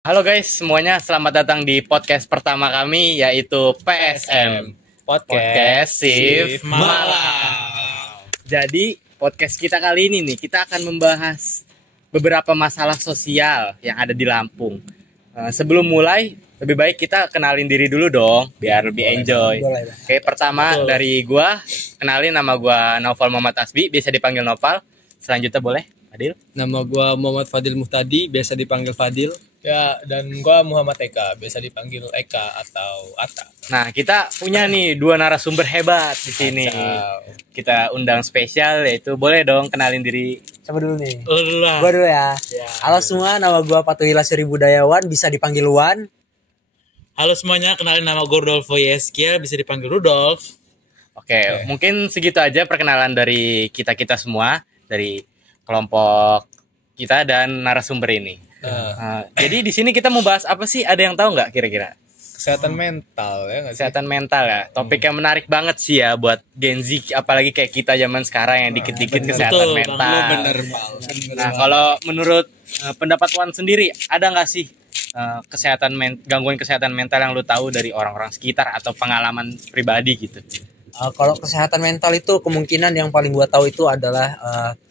Halo guys semuanya, selamat datang di podcast pertama kami yaitu PSM Podcast Shift Malam. Jadi podcast kita kali ini nih kita akan membahas beberapa masalah sosial yang ada di Lampung. Sebelum mulai, lebih baik kita kenalin diri dulu dong biar lebih enjoy. Oke, pertama dari gua, kenalin nama gua Naufal Muhammad Asbi, biasa dipanggil Nopal. Selanjutnya boleh, Adil. Nama gua Muhammad Fadil Muhtadi, biasa dipanggil Fadil. Ya, dan gua Muhammad Eka, biasa dipanggil Eka atau Ata. Nah, kita punya nih dua narasumber hebat di sini. Kita undang spesial, yaitu boleh dong kenalin diri. Siapa dulu nih? Lah. Gua dulu ya. Halo semua, nama gua Patuhila Sri Budayawan, bisa dipanggil Wan. Halo semuanya, kenalin nama gue Rudolfo Yeskia, bisa dipanggil Rudolf. Oke, mungkin segitu aja perkenalan dari kita semua, dari kelompok kita dan narasumber ini. Jadi di sini kita mau bahas apa sih? Ada yang tahu nggak kira-kira? Kesehatan mental ya nggak sih? Kesehatan mental ya. Topik yang menarik banget sih ya buat Gen Z, apalagi kayak kita zaman sekarang yang dikit-dikit kesehatan Betul, mental. Bener. Nah, kalau menurut pendapat Wan sendiri, ada nggak sih gangguan kesehatan mental yang lu tahu dari orang-orang sekitar atau pengalaman pribadi gitu? Kalau kesehatan mental itu kemungkinan yang paling gua tahu itu adalah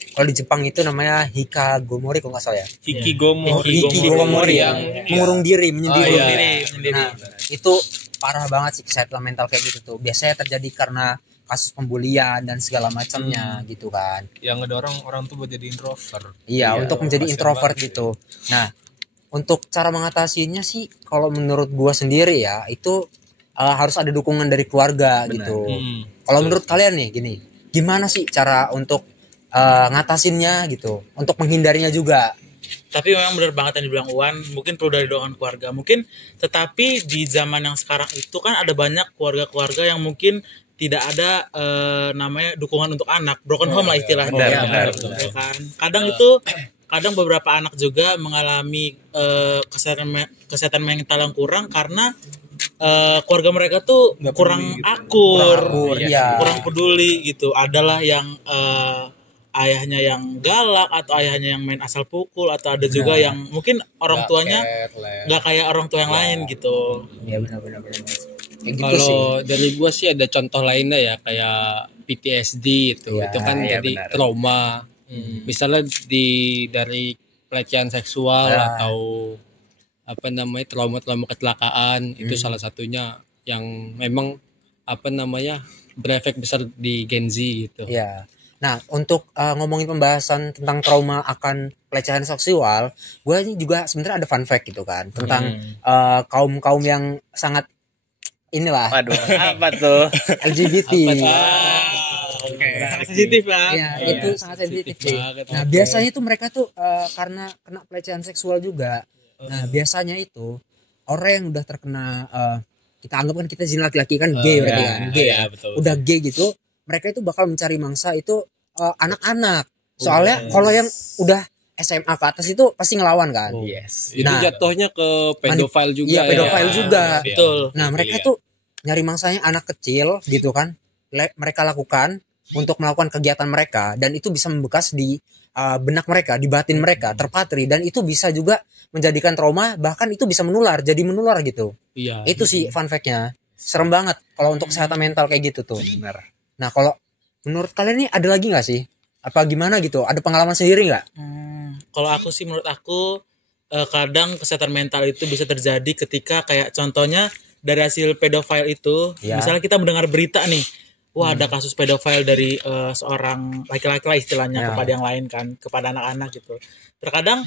kalau di Jepang itu namanya hikagomori kalau nggak salah ya. Hikikomori yang Mengurung diri, menyendiri. menyendiri. Nah, itu parah banget sih kesehatan mental kayak gitu tuh. Biasanya terjadi karena kasus pembulian dan segala macamnya gitu kan. Yang ngedorong orang tuh buat jadi introvert. Iya, untuk menjadi kasihan introvert banget gitu. Nah, untuk cara mengatasinya sih kalau menurut gua sendiri ya, itu harus ada dukungan dari keluarga gitu. Kalau menurut kalian nih gini, gimana sih cara untuk ngatasinnya gitu, untuk menghindarinya juga? Tapi memang benar banget yang dibilang Uwan, mungkin perlu dari dorongan keluarga mungkin, tetapi di zaman yang sekarang itu kan ada banyak keluarga-keluarga yang mungkin tidak ada namanya dukungan untuk anak, broken home lah istilahnya. Benar. Ya kan? Kadang beberapa anak juga mengalami kesehatan mental yang kurang karena keluarga mereka tuh kurang akur, kurang peduli gitu. Adalah yang ayahnya yang galak atau ayahnya yang main asal pukul, atau ada juga yang mungkin orang tuanya nggak kayak orang tua yang lain gitu. Iya benar. Kayak gitu sih. Kalau dari gua sih ada contoh lainnya ya, kayak PTSD itu. Iya, Itu kan iya, jadi benar. trauma. Misalnya dari pelecehan seksual atau apa namanya trauma kecelakaan, itu salah satunya yang memang apa namanya berefek besar di Gen Z gitu. Iya. Nah, untuk ngomongin pembahasan tentang trauma akan pelecehan seksual, gue ini juga sebenarnya ada fun fact gitu kan tentang kaum yang sangat inilah Waduh, apa tuh? LGBT. Sensitif lah. Iya, itu sangat sensitif sih. banget. Nah, biasanya tuh mereka tuh karena kena pelecehan seksual juga. Nah, biasanya itu orang yang udah terkena kita anggap kan kita jenis laki-laki kan gay berarti kan, gay ya. betul. Udah gay gitu, mereka itu bakal mencari mangsa itu anak-anak. Soalnya kalau yang udah SMA ke atas itu pasti ngelawan kan. Yes. Itu Nah, jatuhnya ke pedofile juga iya, pedofile ya. juga. Betul. Nah, mereka tuh nyari mangsanya anak kecil gitu kan. Mereka lakukan untuk melakukan kegiatan mereka, dan itu bisa membekas di benak mereka, di batin mereka, terpatri, dan itu bisa juga menjadikan trauma, bahkan itu bisa menular, jadi menular gitu. Iya. Itu sih fun fact-nya. Serem banget kalau untuk kesehatan mental kayak gitu tuh. Benar. Nah, kalau menurut kalian nih ada lagi nggak sih? Apa gimana gitu? Ada pengalaman sendiri nggak? Kalau aku sih, menurut aku kadang kesehatan mental itu bisa terjadi ketika kayak contohnya dari hasil pedofile itu, misalnya kita mendengar berita nih, wah ada kasus pedofile dari seorang laki-laki lah istilahnya kepada yang lain kan, kepada anak-anak gitu. Terkadang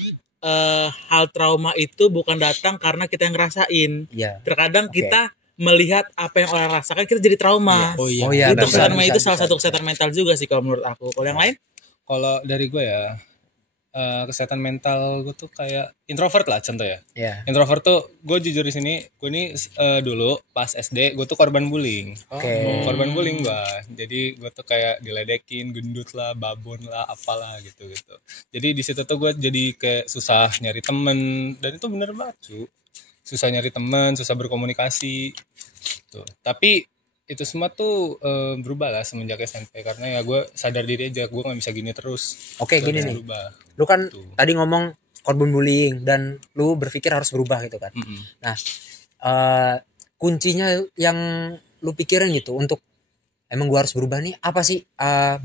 hal trauma itu bukan datang karena kita yang ngerasain. Iya. Terkadang kita melihat apa yang orang rasakan, kita jadi trauma. Oh iya. Oh iya, Itu bisa, kesehatan bisa, itu salah bisa, satu bisa. kesehatan mental juga sih kalau menurut aku. Kalau yang lain? Kalau dari gue ya, kesehatan mental gue tuh kayak introvert lah contoh ya. Iya. Introvert tuh gue jujur di sini, gue ini dulu pas SD gue tuh korban bullying. Oke. Korban bullying gue. Jadi gue tuh kayak diledekin, gendut lah, babon lah, apalah gitu. Jadi di situ tuh gue jadi kayak susah nyari temen, dan itu bener banget cu. Susah nyari temen, susah berkomunikasi. Tuh. Tapi itu semua tuh berubah lah semenjak SMP, karena ya gue sadar diri aja gue nggak bisa gini terus. Oke, Gua gini harus nih. berubah. Lu kan Tuh. tadi ngomong korban bullying dan lu berpikir harus berubah gitu kan. Nah, kuncinya yang lu pikirin gitu untuk emang gua harus berubah nih apa sih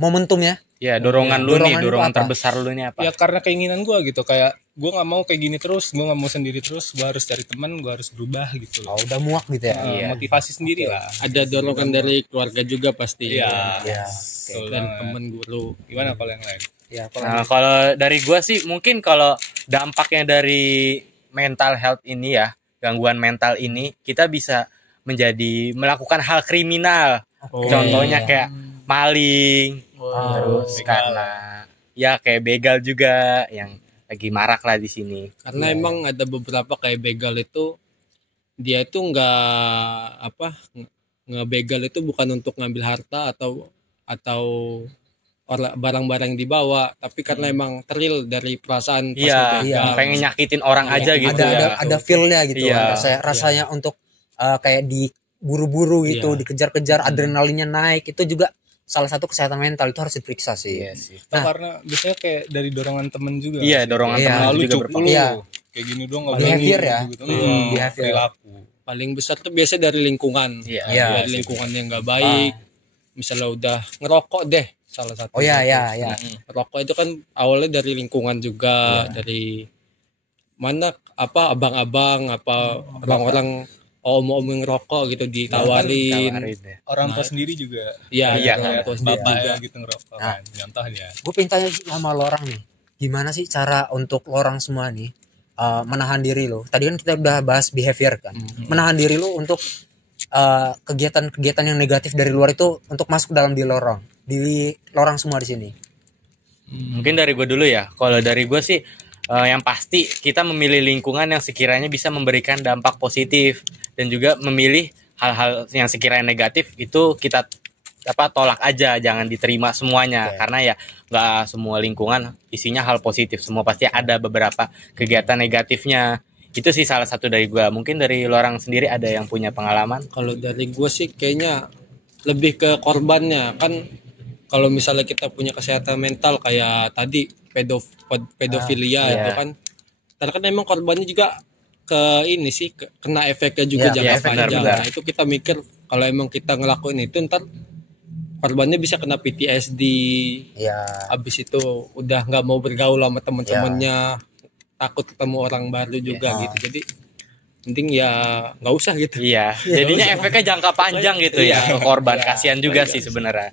momentumnya? Ya, dorongan lu nih, Dorongan lu dorongan apa? terbesar lu nih apa? Ya karena keinginan gue gitu, kayak gue nggak mau kayak gini terus, gue nggak mau sendiri terus, gue harus cari teman, gue harus berubah gitu Oh, loh. udah muak gitu ya. Iya. Motivasi sendiri lah. Ada dorongan dari keluarga juga pasti. Iya. Iya. Betul Dan banget. temen guru. Gimana kalau yang lain? Ya, kalau Nah, kalau dari gua sih mungkin kalau dampaknya dari mental health ini ya, gangguan mental ini, kita bisa melakukan hal kriminal. Contohnya kayak maling, terus begal. karena ya kayak begal juga yang lagi marak lah di sini. Karena emang ada beberapa kayak begal itu dia itu ngebegal itu bukan untuk ngambil harta atau barang-barang yang dibawa, tapi karena emang thrill dari perasaan pas Iya, ngebegal. pengen nyakitin orang aja gitu ada ya. ada feel-nya gitu. Iya. Rasanya untuk kayak diburu-buru gitu, Iya. dikejar-kejar, adrenalinnya naik, itu juga salah satu kesehatan mental, itu harus diperiksa sih. Iya sih. Nah, karena biasanya kayak dari dorongan temen juga. Iya, dorongan Iya. teman Lalu juga cukup berpengaruh. Iya. kayak gini doang nggak Behavior ya. gitu. Behavior. Perilaku. Paling besar tuh biasa dari lingkungan. Iya. Iya. Dari lingkungan yang nggak baik. Misalnya udah ngerokok deh salah satu. Oh ya ya ya. Rokok itu kan awalnya dari lingkungan juga, dari mana abang-abang orang-orang om-om yang rokok gitu ditawarin. Tawarin deh. Orang tua sendiri juga. Iya, Iya, orang tua sendiri Bapak juga. ya gitu ngerokok kan. Contoh dia. Gue pengen tanya sama lo orang nih, gimana sih cara untuk lo orang semua nih menahan diri lo? Tadi kan kita udah bahas behavior kan, menahan diri lo untuk kegiatan-kegiatan yang negatif dari luar itu untuk masuk dalam diri lo orang semua di sini. Mungkin dari gue dulu ya. Kalau dari gue sih yang pasti kita memilih lingkungan yang sekiranya bisa memberikan dampak positif dan juga memilih hal-hal yang sekiranya negatif itu kita tolak aja, jangan diterima semuanya. Karena ya nggak semua lingkungan isinya hal positif, semua pasti ada beberapa kegiatan negatifnya. Itu sih salah satu dari gue. Mungkin dari lo orang sendiri ada yang punya pengalaman? Kalau dari gue sih kayaknya lebih ke korbannya kan. Kalau misalnya kita punya kesehatan mental kayak tadi pedofilia itu kan, karena kan emang korbannya juga ke ini sih kena efeknya juga Iya, jangka iya, panjang. benar. Nah itu kita mikir kalau emang kita ngelakuin itu ntar korbannya bisa kena PTSD. Ya. Habis itu udah nggak mau bergaul sama temen-temennya, takut ketemu orang baru juga gitu. Jadi penting ya nggak usah gitu. Iya, jadinya efeknya jangka panjang gitu ya ke korban. Kasihan juga sih sebenarnya.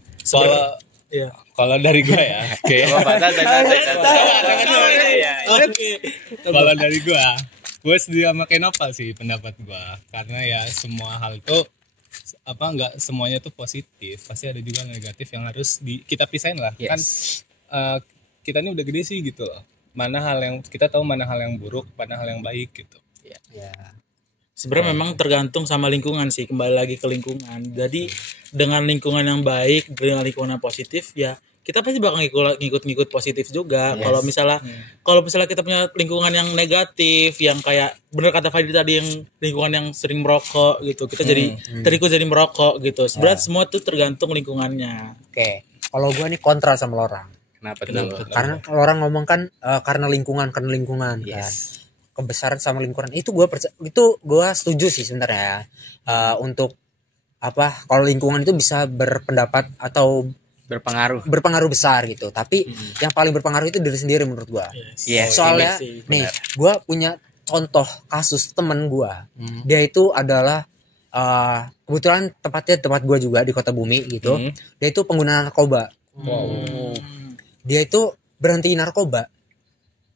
Kalau dari gue ya, kayak kalau dari gue setuju sama Kenopal sih pendapat gue, karena ya semua hal itu nggak semuanya tuh positif, pasti ada juga negatif yang harus kita pisahin lah. Kan kita ini udah gede sih gitu loh, mana hal yang kita tahu, mana hal yang buruk, mana hal yang baik gitu. Ya. Sebenarnya memang tergantung sama lingkungan sih, kembali lagi ke lingkungan. Jadi dengan lingkungan yang baik, dengan lingkungan yang positif ya kita pasti bakal ngikut positif juga. Kalau misalnya kita punya lingkungan yang negatif, yang kayak bener kata Fadil tadi, yang lingkungan yang sering merokok gitu, kita jadi terikut jadi merokok gitu. Sebenarnya semua tuh tergantung lingkungannya. Oke. Kalau gue nih kontra sama lo orang. Kenapa tuh? Karena kalau orang ngomong kan karena lingkungan kan. Kebesaran sama lingkungan itu gue setuju sih sebenarnya untuk kalau lingkungan itu bisa berpendapat atau berpengaruh besar gitu, tapi yang paling berpengaruh itu diri sendiri menurut gue. Soalnya nih gue punya contoh kasus temen gue, dia itu adalah kebetulan tempat gue juga di Kota Bumi gitu. Dia itu pengguna narkoba. Dia itu berhenti narkoba,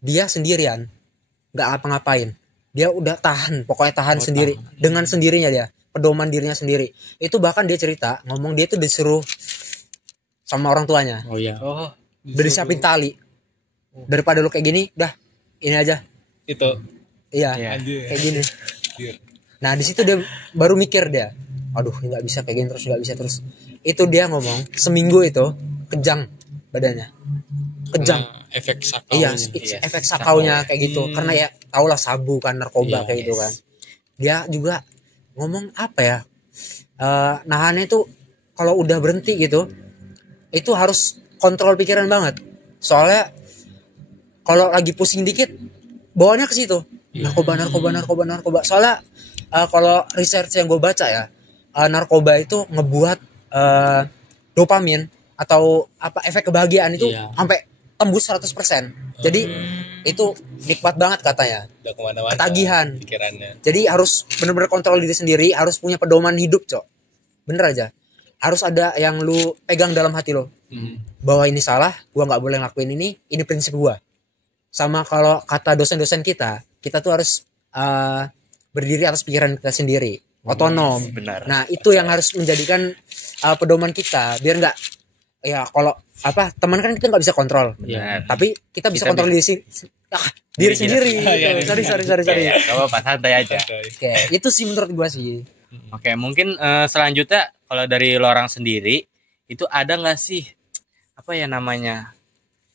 dia sendirian, nggak apa-ngapain, dia udah pokoknya tahan sendiri. Dengan sendirinya dia pedoman dirinya sendiri. Itu bahkan dia cerita ngomong dia tuh disuruh sama orang tuanya, disiapin tali, daripada lu kayak gini dah ini aja Itu iya Anjir. kayak gini. Anjir. Nah di situ dia baru mikir dia, aduh nggak bisa kayak gini terus, nggak bisa terus. Itu dia ngomong seminggu itu kejang badannya, kejang. Efek sakaunya. Iya, efek sakaunya kayak gitu. Karena ya taulah sabu kan, narkoba kayak gitu kan. Dia juga ngomong nahannya itu kalau udah berhenti gitu, itu harus kontrol pikiran banget. Soalnya kalau lagi pusing dikit bawaannya ke situ. Narkoba. Soalnya kalau research yang gue baca ya, narkoba itu ngebuat dopamin atau apa efek kebahagiaan itu sampai tembus 100%. Jadi itu nikmat banget katanya. Udah kemana-mana Ketagihan. pikirannya. Jadi harus benar-benar kontrol diri sendiri, harus punya pedoman hidup, Cok. Bener aja. Harus ada yang lu pegang dalam hati lo. Bahwa ini salah, gua nggak boleh ngelakuin ini prinsip gua. Sama kalau kata dosen-dosen kita tuh harus berdiri atas pikiran kita sendiri, otonom. benar. Nah, itu yang harus menjadikan pedoman kita, biar nggak ya kalau apa teman kan kita nggak bisa kontrol. Benar. Tapi kita bisa Kita kontrol diri sendiri. Gitu. Sorry. Gak apa-apa, santai aja. Oke, itu sih menurut gua sih. Oke, mungkin selanjutnya kalau dari lo orang sendiri itu ada nggak sih apa ya namanya?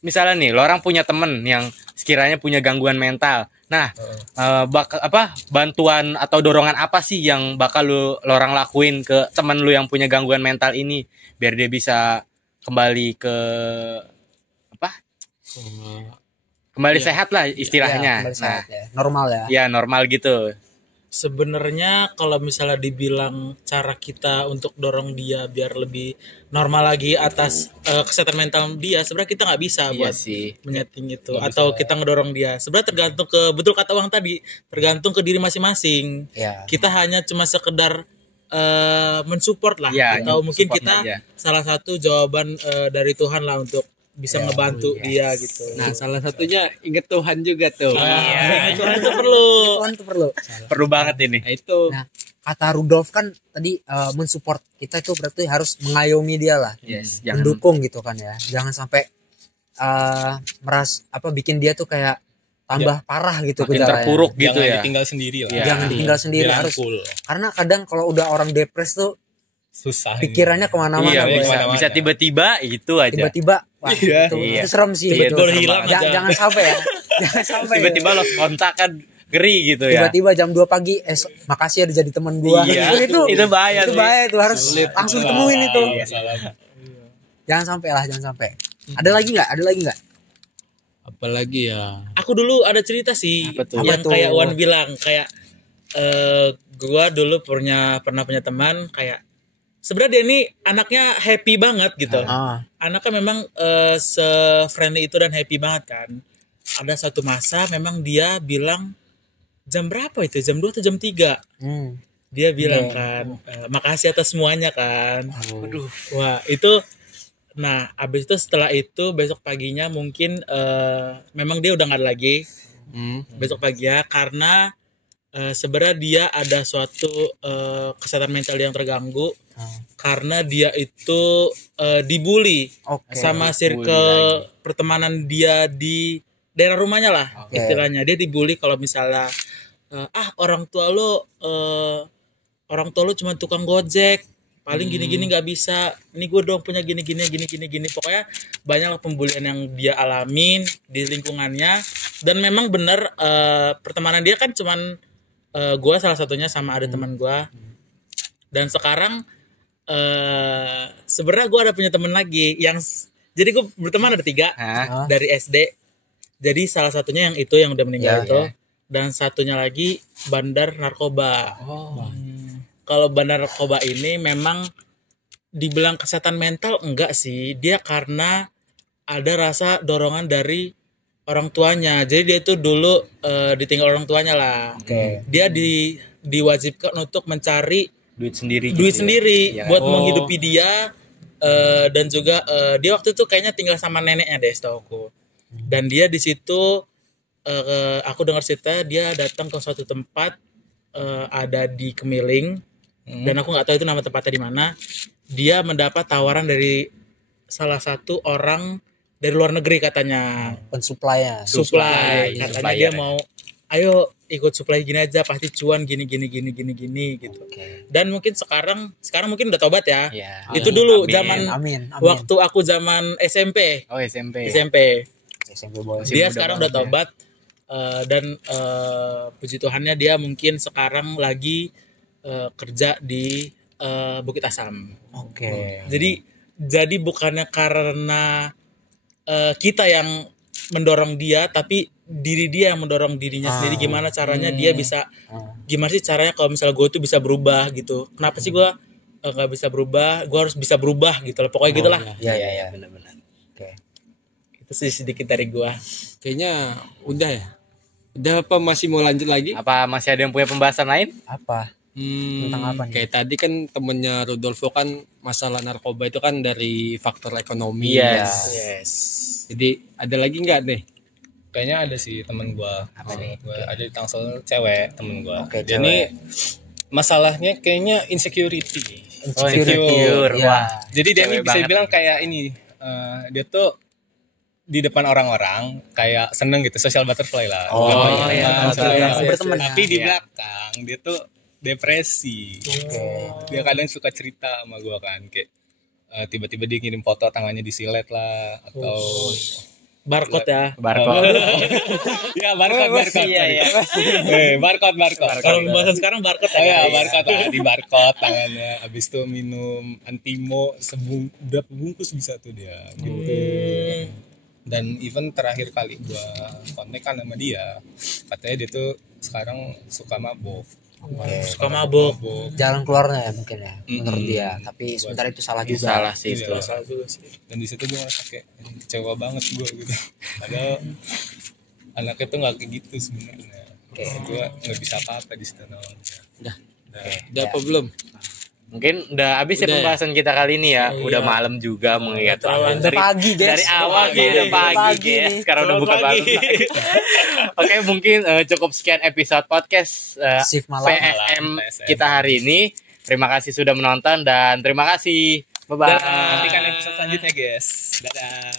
Misalnya nih, lo orang punya temen yang sekiranya punya gangguan mental. Nah, bantuan atau dorongan apa sih yang bakal lo orang lakuin ke temen lo yang punya gangguan mental ini biar dia bisa kembali ke apa? Kembali sehat lah istilahnya. Kembali sehat ya. Normal ya. Ya normal gitu. Sebenarnya kalau misalnya dibilang cara kita untuk dorong dia biar lebih normal lagi atas kesehatan mental dia, sebenarnya kita nggak bisa buat sih. menyeting itu atau kita ngedorong dia. Sebenarnya tergantung ke betul kata Bang tadi, tergantung ke diri masing-masing. Ya. Kita hanya cuma sekedar mensupport lah, Ya, atau mungkin support kita aja. salah satu jawaban dari Tuhan lah untuk bisa ngebantu dia gitu. Nah, salah satunya inget Tuhan juga tuh. Tuhan itu perlu. Tuhan itu perlu. Perlu banget ini. Nah, itu Nah, kata Rudolf kan tadi mensupport kita itu berarti harus mengayomi dia lah. Yes, Mendukung gitu kan ya. Jangan sampai bikin dia tuh kayak tambah parah gitu makin gejalanya. terpuruk gitu Jangan ya. ditinggal sendiri lah. Iya. Jangan ditinggal sendiri, harus. Karena kadang kalau udah orang depres tuh Susah. pikirannya kemana-mana. Iya, Boy. bisa tiba-tiba itu aja. Tiba-tiba wah, Iya. itu serem sih. Iya, betul. itu serem hilang banget. aja. Jangan sampai ya. Jangan sampai. Tiba-tiba ya. lost kontak kan ngeri gitu ya. Tiba-tiba jam 2 pagi makasih ya udah jadi teman gua. Iya, itu bahaya Itu sih. bahaya itu harus langsung temuin itu. Masalah. Jangan sampai. Ada lagi nggak? apalagi ya. Aku dulu ada cerita sih Apa tuh? yang Apa tuh? kayak Wan bilang kayak gua dulu pernah punya teman kayak sebenarnya dia ini anaknya happy banget gitu. Anaknya memang se-friendly itu dan happy banget kan. Ada satu masa memang dia bilang jam berapa itu? Jam 2 atau jam 3? Dia bilang kan makasih atas semuanya kan. Aduh. Wah, itu nah, abis itu setelah itu besok paginya mungkin memang dia udah nggak ada lagi besok paginya karena sebenarnya dia ada suatu kesehatan mental yang terganggu karena dia itu dibully sama circle pertemanan dia di daerah rumahnya lah istilahnya. Dia dibully kalau misalnya orang tua lo cuma tukang gojek paling gini-gini nggak bisa, ini gue dong punya gini pokoknya banyak lah pembulian yang dia alamin di lingkungannya. Dan memang benar pertemanan dia kan cuman gue salah satunya sama ada teman gue. Dan sekarang sebenarnya gue ada punya teman lagi yang jadi gue berteman ada 3 dari SD. Jadi salah satunya yang itu yang udah meninggal itu. Dan satunya lagi bandar narkoba. Kalau bandar narkoba ini memang dibilang kesehatan mental enggak sih, dia karena ada rasa dorongan dari orang tuanya. Jadi dia itu dulu ditinggal orang tuanya lah. Dia diwajibkan untuk mencari Duit sendiri buat menghidupi dia dan juga dia waktu itu kayaknya tinggal sama neneknya deh setauku. Dan dia di situ aku dengar cerita dia datang ke suatu tempat ada di Kemiling. Dan aku nggak tahu itu nama tempatnya di mana. Dia mendapat tawaran dari salah satu orang dari luar negeri katanya. Pensuplainya. Supply. Katanya dia mau, ayo ikut supply gini aja pasti cuan gini gitu. Dan mungkin sekarang mungkin udah tobat ya. Itu dulu zaman waktu aku zaman SMP. Oh SMP. SMP boy. Dia sekarang udah tobat dan puji Tuhannya dia mungkin sekarang lagi kerja di Bukit Asam. Jadi bukannya karena kita yang mendorong dia, tapi diri dia yang mendorong dirinya sendiri, gimana caranya dia bisa, gimana sih caranya kalau misalnya gue tuh bisa berubah gitu, kenapa sih gue nggak bisa berubah, gue harus bisa berubah gitu loh, pokoknya gitulah. Iya. benar-benar. Oke. Itu sih sedikit dari gue. Kayaknya udah ya. Udah apa masih mau lanjut lagi? Apa masih ada yang punya pembahasan lain? Apa? Tentang apa nih? Kayak tadi kan temennya Rodolfo kan masalah narkoba itu kan dari faktor ekonomi. Yes. Jadi ada lagi nggak nih? Kayaknya ada sih temen gua. Apa nih? Gua ada di Tangsel cewek temen gua. Oke, Dia cewek. nih masalahnya kayaknya insecurity. Insecure. Iya. Wah. Jadi dia Cewek nih bisa banget bilang nih. kayak ini, dia tuh di depan orang-orang kayak seneng gitu, social butterfly lah. Oh, Udah banyak iya, teman, betul, segala iya, macam. iya, berteman. Tapi di Iya. belakang dia tuh depresi. Dia kadang suka cerita sama gua kan kayak tiba-tiba dia ngirim foto tangannya disilet lah atau Barcode ya. Barcode. ya barcode. Iya. Barcode. Kalau pembahasan sekarang barcode Oh ya. ya, barcode lah, di barcode tangannya. Abis itu minum Antimo berapa bungkus bisa tuh dia gitu. Dan even terakhir kali gua kontak kan sama dia, katanya dia tuh sekarang suka mabok. Suka mabok. Jalan keluarnya ya mungkin ya menurut dia, tapi sementara itu salah juga. Salah sih itu. Iya. Salah juga sih. Dan di situ gue ngerasa kayak "Anjing, kecewa banget gue gitu. Padahal anaknya tuh nggak kayak gitu sebenarnya. Gue nggak bisa apa-apa di situ nawang. Udah apa belum? Mungkin udah habis ya Udah ya? pembahasan kita kali ini ya. Udah malam juga mengingat Terlalu dari pagi, guys. dari awal Udah sih udah pagi pagi nih. guys. Sekarang udah buka Pagi. baru. Oke, mungkin cukup sekian episode podcast Shift Malam. PSM kita hari ini. Terima kasih sudah menonton dan terima kasih. Bye bye. Nantikan episode selanjutnya guys. Dadah.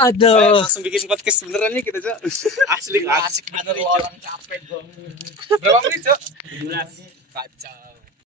Aduh. Langsung bikin podcast beneran nih kita Cok. Asli Asik bener orang capek dong. Berapa menit Cok? 17. Kacau.